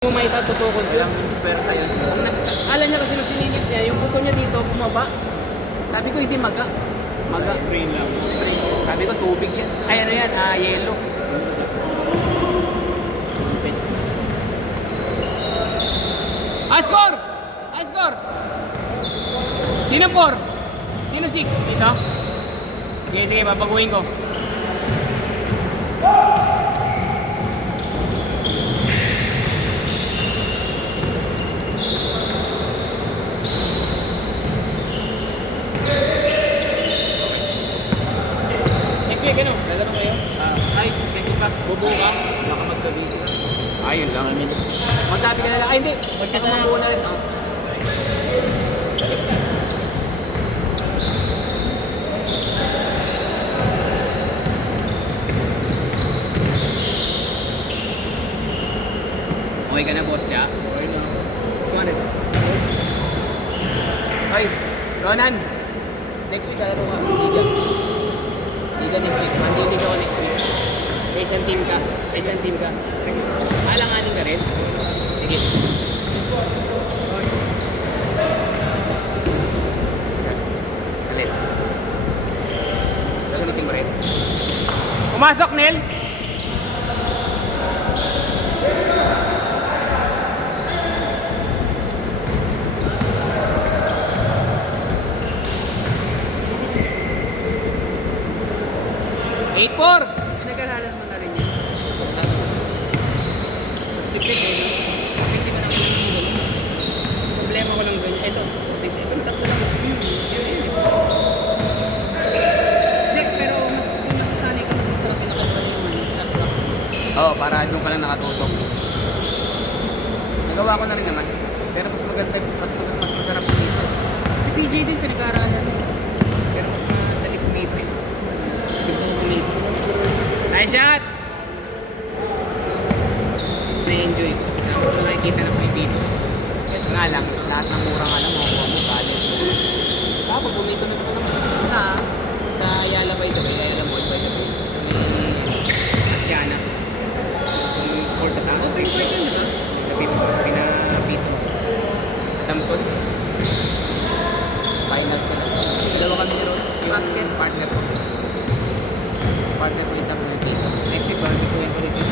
Kung may tutukod yun. Pero sa'yo. Kala niya kasi nung sinilip niya, yung buto niya dito bumaba. Sabi ko hindi maga. Maga. Green lang. Sabi ko tubig yan. Ay ano yan, yellow. Score! Score! Sino 4? Sino 6? Dito? Sige, sige, babaguhin ko. Next week, ano? Lalaro kayo? Ay, thank you pa. Bubuo ka? Baka maggabi ka. Ayun lang. Magsabi ka na lang. Ay, hindi. Magtsaka mabuo na rin. Okay ka na, boss siya? Okay na. Ano? Ay, Ronan. Next week, ano ka? Liga. Liga next week. Mandilig ako next week. May isang team ka. May isang team ka. Alanganin ka rin. Sige. Alit. Gagamitin mo rin. Pumasok, Nel! Eight-four! Pinag-aralan mo na rin yun. Dikit eh. Kasi ba naman yung gulo? Problema ko lang doon. Ito. Ito na tatlo lang. Yun. Hindi, pero mas kung nasasanay ka, mas masarap yung nakatalo naman. Oo, para doon ka lang nakatutok. Nagawa ko na rin naman. Pero mas maganda, mas masarap dito. Si PJ din pinag-aaralan. Pero mas madali kumito eh. Gusto ko kumito. Nice shot! Mas na-enjoy ko. Mas ko nakikita na kumipito. Ito nga lang, lahat ng mura nga lang, makuha mo, galit. Tapos kumito na ito naman. Sa Ayala by the way, Ayala Mall by the way. May Asiana. Yung sports at taas. Spring break yun, diba? Pinapito. Tamson. Finals sila. Dalawa kami ni Ron. Basket. Partner ko. Partner ko isang mga dito. Next week, barbecue ko yan ulit yun.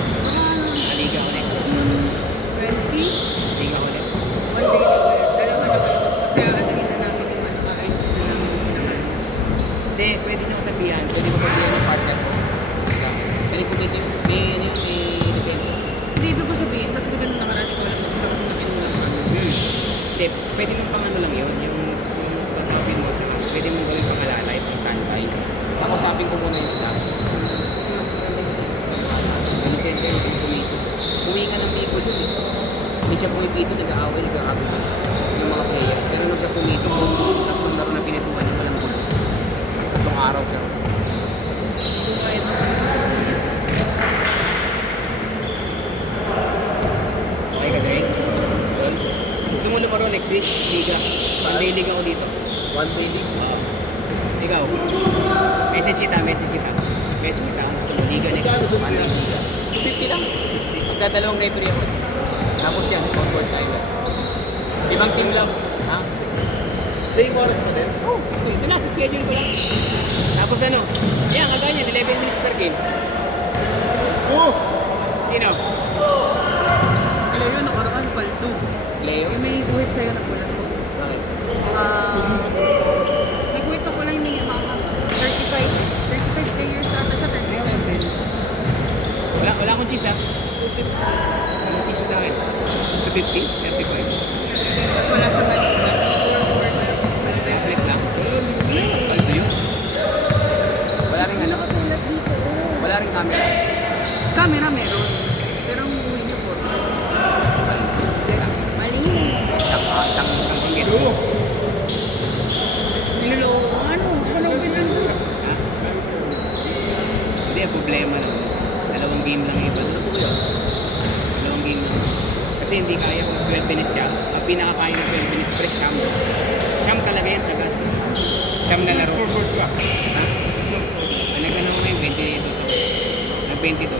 Aliga ko next week. 20? Aliga ko ulit. One day na ulit. Dalawa na kayo. Kasi atingin na namin yung ano kaayos na namin yung naman. Hindi, pwede nyo sabihan. Pwede ko sabihan ng partner ko. Kasi kung dito yung may lisensya. Hindi ko sabihin kasi diba nung nakaraan ko lang gusto ko na pinunang Hindi, pwede mong pang ano lang yun. Yung kausapin mo. Tsaka pwede mong gawin pang alalay, pang standby. Kausapin ko muna yung isa. May lisensya yung pumito. Humingi ka ng piko dun eh. Hindi siya pumipito, nag-aaway, nag-aaway yung mga player. Pero nung siya pumito, kung tatlong laro na pinituan niya, walang gulo. Tatlong araw siya. kahit Okay ka, Drake? Sumulo pa rin next week, Liga. One-day league ako dito. One-day league. Ikaw, message kita. Message kita. Ang gusto mo, Liga next week. One-day Liga. 50 lang. Magdadalawang referee ako. Tapos yan, scoreboard tayo. 5 team lang. Ha? Same oras pa din. Oh, 16. Ito na, sa schedule ko lang. Tapos ano? Yan, kagaya 11 minutes per game. Sino? ano yun, nakaraan paldo. Leo? Eh, may guhit sa'yo na kulat ko. Bakit? May guhit ako lang may mga 35 players ata sa 37. Wala akong cheese ha. Walang cheese sa akin. 250? 35? Tapos wala siya man. Reflect lang. Paldo yun. Wala rin ano. Nakasulat dito. Wala rin camera. Camera meron. Pero ang buhay niyo po. Mali. Isang singgit. Niloloko. Ano? Ano ginagawa? Ha? Hindi, problema lang. Dalawang game lang iba. Dalawang game lang. Kasi hindi kaya kung 12 minutes siya. Ang pinakakaya ng 12 minutes pre, Sham. Sham talaga yan, sagad. Sham na laro. Ha? Nagano ngayon, 22. Nag-22.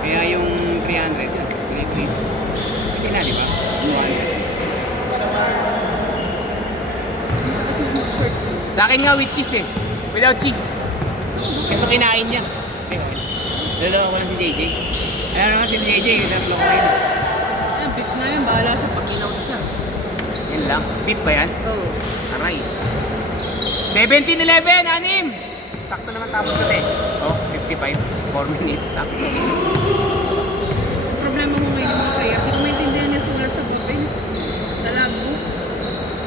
Kaya yung 300, yan. May Sa akin nga with cheese eh. Without cheese. Kasi kinain niya. Lalo ko lang si JJ. Alam naman si JJ, isang lokohin. Ayun, beef na yan. Bahala sa pag-inaw siya. Yan lang. Beef ba yan? Oo. Aray. 17-11, anim! Sakto naman tapos na eh. Oh, 55. 4 minutes. Sakto. Problema mo ngayon mga kaya. Hindi ko maintindihan niya sulat sa bopeng. Nalago.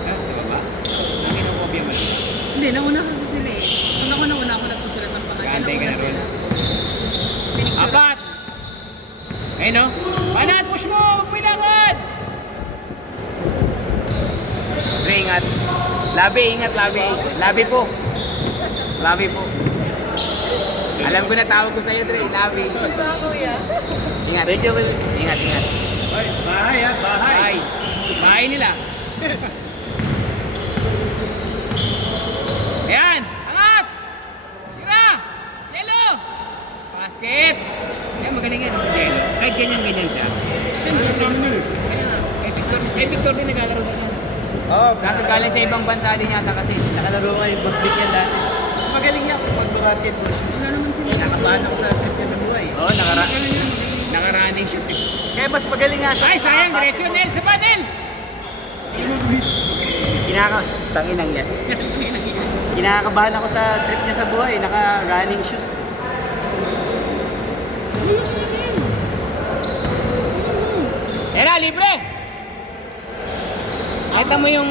Sa baba? Ang inokopya mo lang. Hindi, nauna kasi sila eh. Kung ako nauna ako nagsusulat ng pangalan. Kaantay ka na Nauna ron. sila. Pinicture. Apat! Ayun o. Panat, push mo! Huwag mo ilakad! Dre, ingat. Labi, ingat, labi. Labi po. Labi po. Alam ko na tawag ko sa'yo, Dre. Labi. Ba, kuya? Ingat. Ingat, ingat. Ay, bahay ha, bahay. Bahay. Bahay nila. Ayan! Angat! Tira! Yellow! Basket! Ayan, magaling yan. Yellow. Kahit ganyan-ganyan siya. Kay Victor din naglalaro na yan. Oh, Kaso galing sa ibang bansa din yata kasi. nakalaro ka yung basket yan dati. Mas magaling yan kung mag-basketball shoes. Wala naman sila. Nakabahan ako sa trip niya sa buhay. Oo, nakarunning shoes eh. Kaya mas magaling nga siya. Ay, sayang! Diretso, Nel! Sa pa, Nel! Tanginang yan. Kinakabahan ako sa trip niya sa buhay. Naka-running shoes. Yan na, libre! Nakita mo yung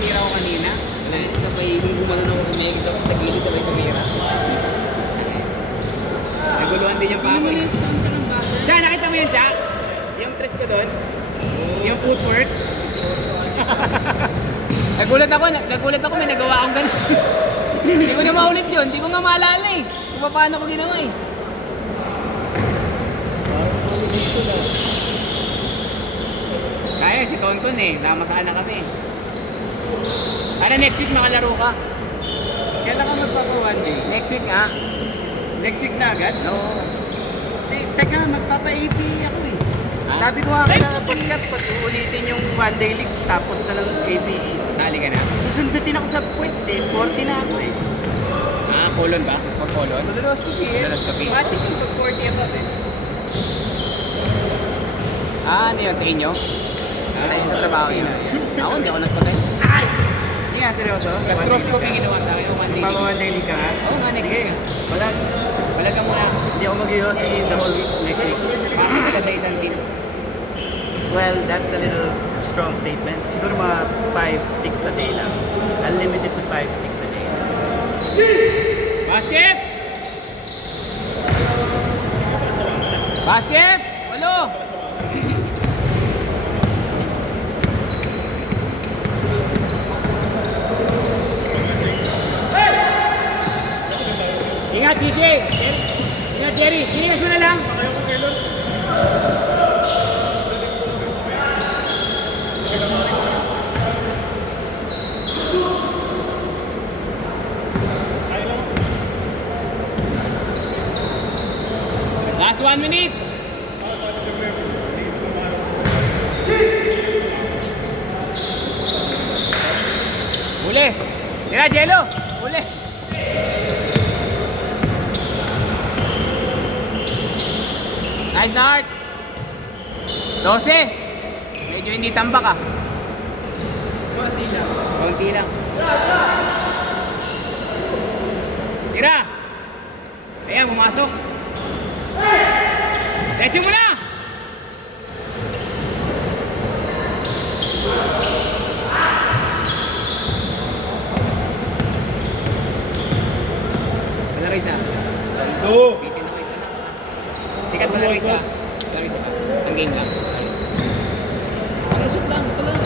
tira ko kanina? Wala yun, sabay yung gumano na ako kumigis ako sa gilid, sabay tumira. Naguluhan din yung pa ako eh. Cha, nakita mo yun, Cha? Yung tres ko doon? Yung footwork? nagulat ako, may nagawa akong ganun. Hindi ko na maulit yun, hindi ko nga maalala eh. Kung paano ko ginawa eh. Kaya si Tonton eh, sama-sana kami. Para next week makalaro ka. Kailan ka magpapa one day? Next week nga. Next week na agad? No. Teka, magpapa-AP ako eh. Ha? Sabi ko nga kailangan podcast pag uulitin yung one day league tapos na lang APE. Sali ka na. Susundutin ako sa puwet eh. 40 na ako eh. Ah, Polon ba? For Polon? Tulolos-copy eh. Tulolos-copy. Mati yung pag 40 above eh. Ah, ano yun? Sa inyo? Sa inyo sa trabaho yun? Ako, hindi ako nagpagay. Ay! Hindi nga, seryoso? Gastroscope yung ginawa sa akin. One day. Pag one day league ka ha? Oo nga, next Sige, week. wala. Wala ka muna. Hindi ako mag-iossi the whole week next week. Pasok ka sa isang team. Well, that's a little strong statement. Siguro mga 5 sticks a day lang. Unlimited to 5 sticks a day. Basket! Basket! Walo! Ingat, DJ! Ingat, Jerry! Tinigas mo na lang! Last 1 minute! Uli! Tira, Jello! Uli! Nice na Art! 12! Medyo hindi tambak ah. Konti lang. Konti lang. Tira! Ayan, pumasok. Diretso mo na! Malaro isa. Bitin mo isa lang. Tikat malaro isa. Malaro isa pa. Ang game lang. Salusot lang. Isa lang.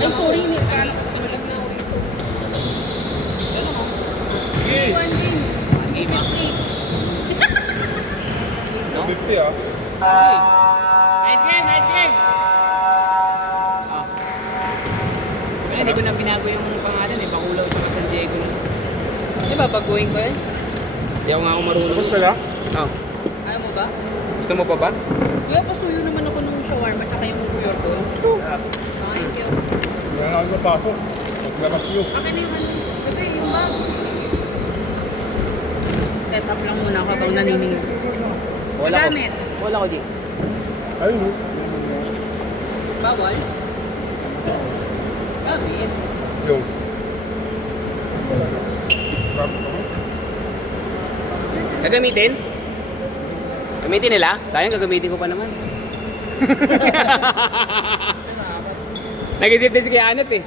Ay, sorry. Sinulog na ako rito. Ano mo? One game. Ang game ah. No? 50 ah. Nice game! Nice game! Oh. Kaya hindi ko na binago yung pangalan eh. Bakulaw tsaka San Diego na lang. Di ba, baguhin ko yan? Hindi ako nga ako marunong. Tapos pala? Oh. Ayaw mo ba? Gusto mo pa ba? Kuya, pasuyo naman ako nung shawarma tsaka yung Yorko. Thank you. Kaya nga ako napasok. Akin na yung ano. Ito yung bag. Set up lang muna ako habang naniningil. Wala ko. Gamit. Wala ko, G. Ayun. Bawal. Gamit. Yung. Gagamitin? Gamitin nila? Sayang, gagamitin ko pa naman. Nag-isip din si Kuya Anot eh.